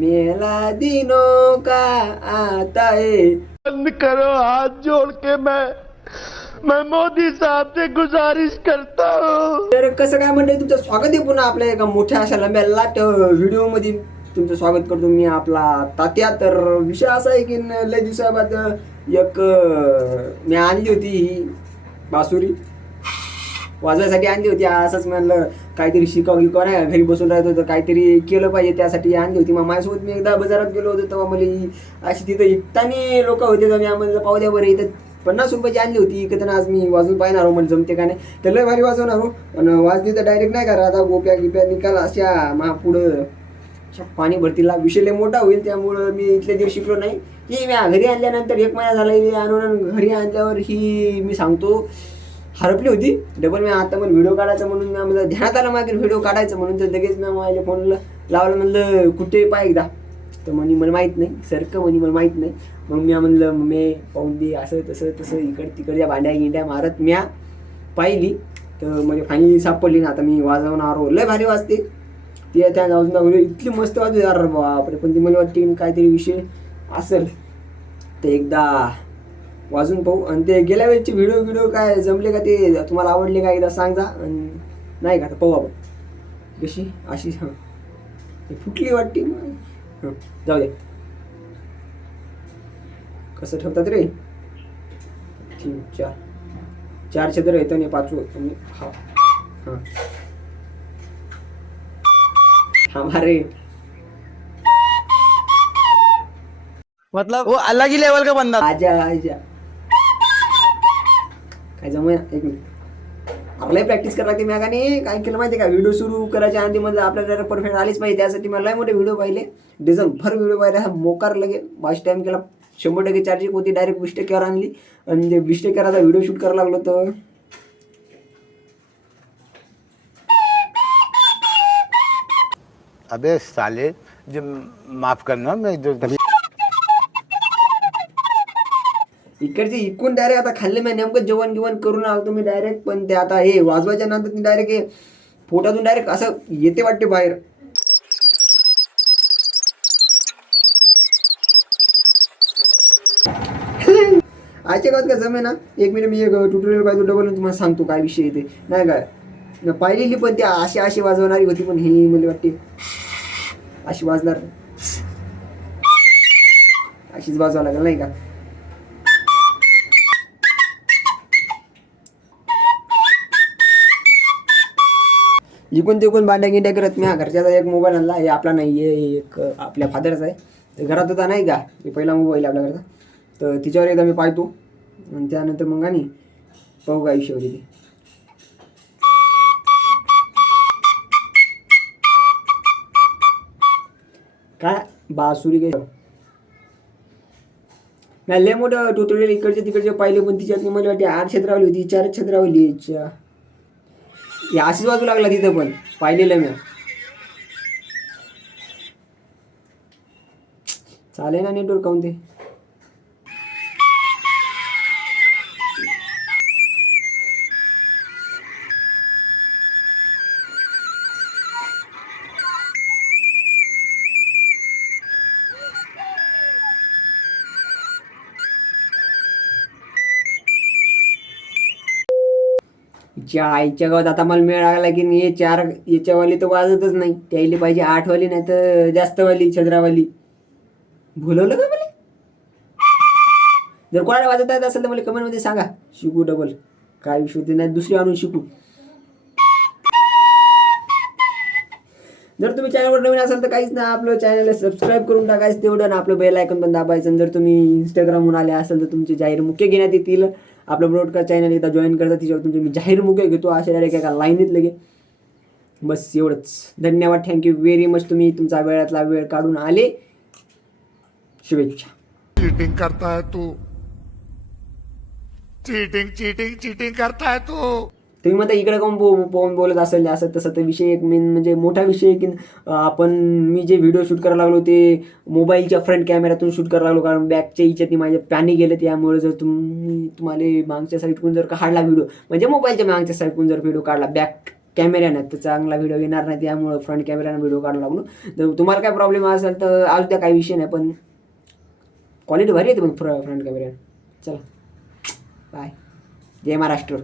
मेला दिनों का आता है। बंद करो हाथ जोड़ के मैं मोदी साहब से गुजारिश करता हूँ। तर कसं काय म्हणते, तुमचं स्वागत आहे पुन्हा आपल्या एका मोठ्या अशा लंब्या लाट व्हिडिओ मध्ये तुमचं स्वागत करतो मी आपला तात्या. तर विषय असा आहे की लय दिवसाबाद एक मी आणली होती ही बासुरी वाजवायसाठी आणली होती. असंच म्हणलं काहीतरी शिकाव नाही, घरी बसून राहत होतं, काहीतरी केलं पाहिजे त्यासाठी आणली होती. मग माझ्यासोबत मी एकदा बाजारात गेलो होतो तेव्हा मला अशी तिथं इकतानी लोक होते, तर मी आम्हाला पाहू द्या बरं इथं 50 रुपयाची आणली होती. इकडं आज मी वाजून पाहणार हो, मला जमते का नाही. तर लय भारी वाजवणार हो. आणि वाजली तर डायरेक्ट नाही करा आता गोप्या गिप्या निकाल अशा महापुढं पाणी भरतीला विषय लय मोठा होईल. त्यामुळं मी इथले दिवस शिकलो नाही. ही मी घरी आणल्यानंतर 1 महिना झाला आणून घरी आणल्यावर ही मी सांगतो हरपली होती डबल. मी आता मला व्हिडिओ काढायचा म्हणून मी मला ध्यानात आलं मागे व्हिडिओ काढायचं म्हणून, तर लगेच मी माझ्या फोनला लावलं, म्हणलं कुठे पाय एकदा. तर म्हणे मला माहीत नाही सारखं, म्हणे मला माहीत नाही. मग मी म्हणलं मी पाहून दे असं तसं तसं तिकडच्या भांड्या गिंड्या मारत म्या पाहिली, तर म्हणजे फायनली सापडली ना. आता मी वाजवणार हो, लय भारी वाजते ती. त्या जाऊन दाखवली इतकी मस्त वाजते यार बापरे. पण ती मला वाटते काहीतरी विषय असेल, तर एकदा वाजून पाहू. आणि ते गेल्या वेळेचे व्हिडिओ काय जमले का ते तुम्हाला आवडले का एकदा सांगा. आणि नाही का तर पाहू आपण कशी अशी. हां फुटली वाटते. हां जाऊ दे. कसं ठेवतात रे 3 4 छत्र येतं आणि 5वं. हा हां हमारे मतलब वो अलग ही लेवल का बंदा। आजा काय जमूया. एक मिनिट आपल्याला प्रॅक्टिस करायला लागते. मी नाही काय केलं माहिती आहे का, व्हिडिओ सुरू करायच्या आधी म्हणजे आपल्याला परफेक्ट आलीच पाहिजे. त्यासाठी मला मोठे व्हिडिओ पाहिले, डिझेल भर व्हिडिओ पाहिले. हा मोकार लगे बास टाईम केला. 100% चार्जिंग होती, डायरेक्ट 20%वर आणली आणि 20%चा व्हिडिओ शूट करायला लागलो. तर अबे साले जो माफ करना मैं जो इकडचे इकून डायरेक्ट आता खाल्ले मी नेमकं जेवण करून आलो मी डायरेक्ट. पण ते आता हे वाजवायच्या नंतर डायरेक्ट हे पोटातून डायरेक्ट असं येते वाटते बाहेर. आजच्या गावात काय जमे ना. 1 मिनिट मी एक ट्युटोरियल पाहिजे डबल तुम्हाला सांगतो काय विषय येते नाही काय पाहिलेली. पण ती अशी वाजवणारी होती, पण ही मला वाटते अशी वाजणार, अशीच वाजवावं लागेल नाही का. इकून तिकून भांड्या गिंड्या करत मी घरच्याचा एक मोबाईल आणला. हे आपला नाही आहे, एक आपल्या फादरचा आहे. ते घरात होता नाही का, हे पहिला मोबाईल आपल्या घरचा. तर तिच्यावर एकदा मी पाहतो आणि त्यानंतर मग आणि पाहू काय विषय होती ते. काय बासुरी काय नाही लय मोठं ट्युटोरियल इकडचे तिकडचे पाहिले, पण तिच्यात मला वाटते 8 छत्रावली होती, 4 छत्रावली. अशीच बाजू लागला तिथं पण पाहिलेलं मी. चालेल ना नेटवर्क काऊन ते. आईच्या गावात आता मला मेळ लागला की हे 4 याच्यावाली तर वाजतच नाही. त्याला पाहिजे 8 वाली नाही तर जास्त वाली छद्रावाली. भुलवलं का मला. जर कोणाला वाजवता येत असेल तर मला कमेंटमध्ये सांगा, शिकू डबल काय विषय ते. नाही दुसरी आणून शिकू. जर तुम्ही चॅनलवर नवीन असाल तर काहीच नाही, आपलं चॅनलला सबस्क्राईब करून टाकायचं तेवढं, आणि आपलं बेल आयकॉन पण दाबायचं. जर तुम्ही इंस्टाग्रामहून आले असेल तर तुमचे जाहीर मुख्य घेण्यात येतील. आपलं ब्रॉडकास्ट चॅनल एकदा जॉईन करता, तिच्यावर तुमचे मी जाहीर मुख्य घेतो अशा डायरेक्ट एका लाईनीत लगे. बस एवढंच. धन्यवाद, थँक्यू व्हेरी मच. तुम्ही तुमचा वेळातला वेळ काढून आले. शुभेच्छा. चीटिंग करता है तू, चीटिंग करता है तू. तुम्ही म्हणता इकडे कोण पोहून बोलत असेल असं तसं. तर विषय एक मेन म्हणजे मोठा विषय आहे की मी जे व्हिडिओ शूट करायला लागलो ते मोबाईलच्या फ्रंट कॅमेऱ्यातून शूट करायला लागलो, कारण बॅकच्या इच्छेत माझे पाणी गेलं. त्यामुळे जर तुम्हाला मागच्या साईडकडून जर काढला व्हिडिओ, म्हणजे मोबाईलच्या मागच्या साईडकडून जर व्हिडिओ काढला बॅक कॅमेऱ्यानं तर चांगला व्हिडिओ येणार नाही, त्यामुळं फ्रंट कॅमेऱ्यानं व्हिडिओ काढायला लागलो. तर तुम्हाला काय प्रॉब्लेम असेल तर आज द्या, काही विषय नाही, पण क्वालिटी भारी येते पण फ्रंट कॅमेऱ्यानं. चला बाय, जय महाराष्ट्र.